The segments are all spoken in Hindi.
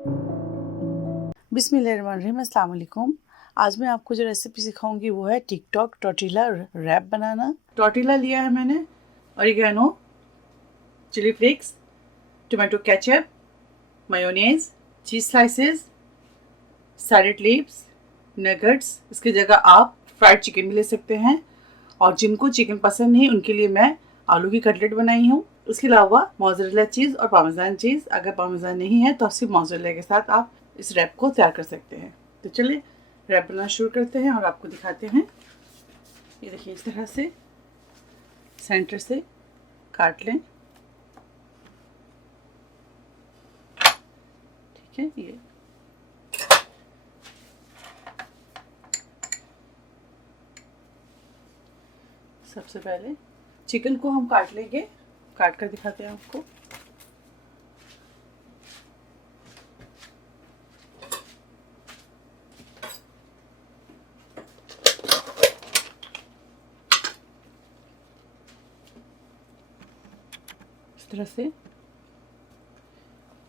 बिस्मिल्लाहिर्रहमानिर्रहीम, अस्सलाम वालेकुम। आज मैं आपको जो रेसिपी सिखाऊंगी वो है टिकटॉक टॉर्टिला रैप बनाना। टॉर्टिला लिया है मैंने, oregano, chili flakes, tomato ketchup, mayonnaise, cheese slices, salad leaves, nuggets. इसकी जगह आप फ्राइड चिकन भी ले सकते हैं, और जिनको चिकन पसंद नहीं उनके लिए मैं आलू की कटलेट बनाई हूँ। उसके अलावा मोज़रेला चीज़ और पार्मेजान चीज़। अगर पार्मेजान नहीं है तो सिर्फ मोज़रेला के साथ आप इस रैप को तैयार कर सकते हैं। तो चलिए रैप बनाना शुरू करते हैं और आपको दिखाते हैं। ये देखिए, इस तरह से सेंटर से काट लें। ठीक है, ये सबसे पहले चिकन को हम काट लेंगे, काट कर दिखाते हैं आपको। इस तरह से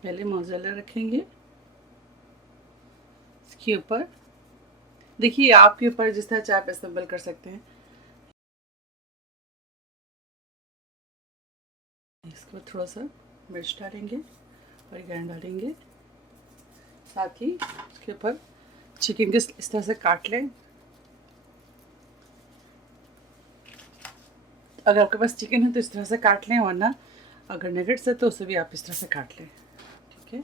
पहले मोज़रेला रखेंगे, इसके ऊपर देखिए आपके ऊपर जिस तरह चाहे आप असेंबल कर सकते हैं। इसके बाद थोड़ा सा मिर्च डालेंगे और ऑरिगेनो डालेंगे, साथ ही इसके ऊपर चिकन के इस तरह से काट लें। अगर आपके पास चिकन है तो इस तरह से काट लें, वरना अगर नगेट्स है तो उसे भी आप इस तरह से काट लें। ठीक है,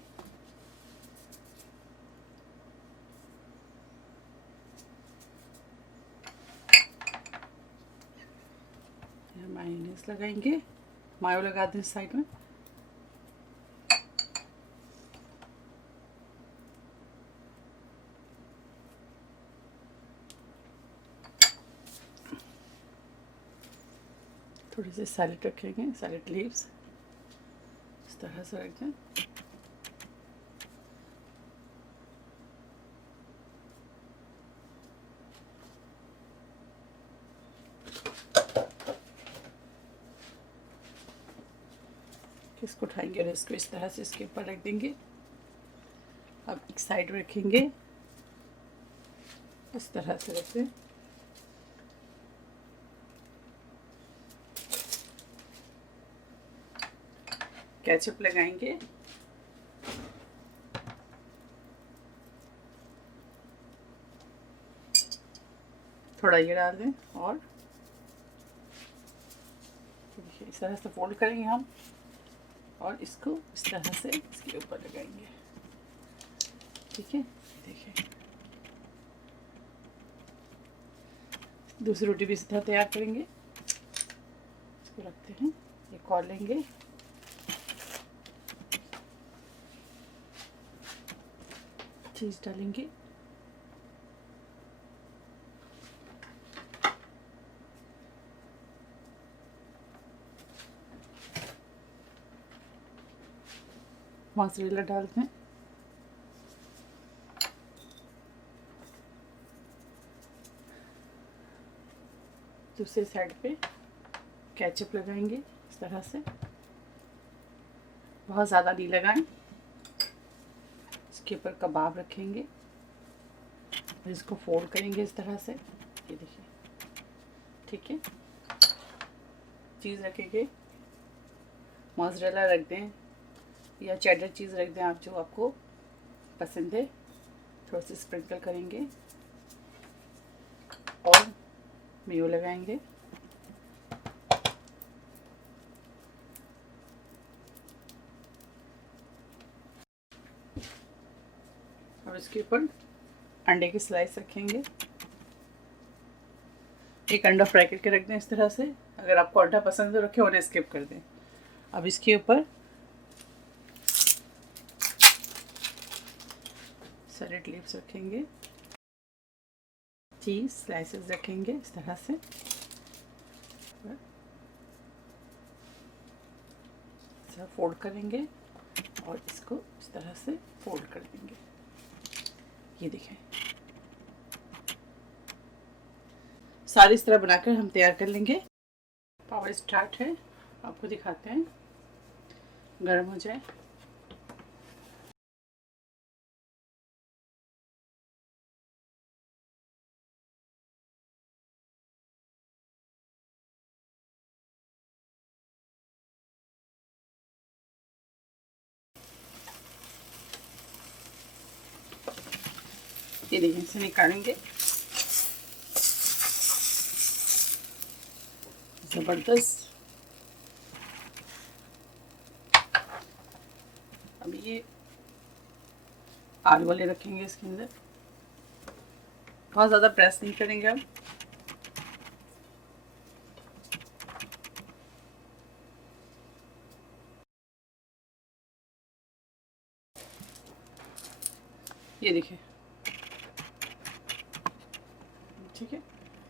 मायोनेज लगाएंगे, मायो लगा दें साइड में। थोड़ी सी सैलेड रखेंगे, सैलेड लीव्स इस तरह से रख दें। इसको उठाएंगे और इसको इस तरह से इसके ऊपर रख देंगे। अब एक साइड रखेंगे, इस तरह से रख दें। केचप लगाएंगे, थोड़ा ये डाल दें, और देखिए इस तरह से फोल्ड करेंगे हम और इसको इस तरह से इसके ऊपर लगाएंगे। ठीक है, देखिए दूसरी रोटी भी इसी तरह तैयार करेंगे। इसको रखते हैं, एक और लेंगे, चीज़ डालेंगे, मोज़रेला डालते हैं, दूसरी साइड पे केचप लगाएंगे इस तरह से, बहुत ज़्यादा नहीं लगाएं। इसके ऊपर कबाब रखेंगे और इसको फोल्ड करेंगे इस तरह से, ये देखिए। ठीक है, चीज़ रखेंगे, मोज़रेला रख दें या चेडर चीज़ रख दें, आप जो आपको पसंद है। थोड़ा सा स्प्रिंकल करेंगे और मेयो लगाएंगे। और इसके ऊपर अंडे की स्लाइस रखेंगे, एक अंडा फ्राई करके रख दें इस तरह से। अगर आपको अंडा पसंद है रखें, उन्हें स्किप कर दें। अब इसके ऊपर सैलेड लीव्स रखेंगे, चीज़ स्लाइसेस रखेंगे इस तरह से, फोल्ड करेंगे और इसको इस तरह से फोल्ड कर देंगे। ये देखें, सारी इस तरह बनाकर हम तैयार कर लेंगे। पावर स्टार्ट है, आपको दिखाते हैं, गर्म हो जाए। ये देखिए इसे निकालेंगे। ज़बरदस्त। अब ये आलू वाले रखेंगे इसके अंदर, बहुत ज़्यादा प्रेस नहीं करेंगे अब। ये देखिए, ठीक है।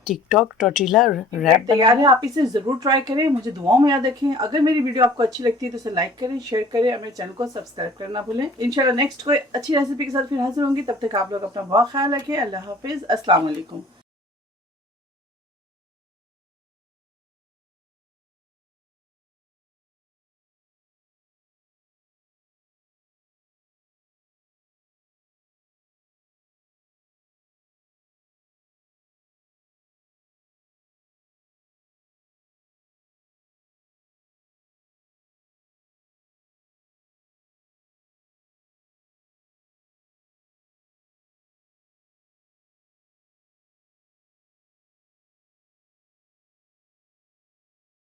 टिकटॉक टॉर्टिला रैप तैयार है। आप इसे ज़रूर ट्राई करें, मुझे दुआओं में याद रखें। अगर मेरी वीडियो आपको अच्छी लगती है तो इसे लाइक करें, शेयर करें और मेरे चैनल को सब्सक्राइब करना भूलें। इंशाल्लाह नेक्स्ट कोई अच्छी रेसिपी के साथ फिर हाजिर होंगी। तब तक आप लोग अपना बहुत ख्याल रखें। अल्लाह हाफिज़, अस्सलाम वालेकुम।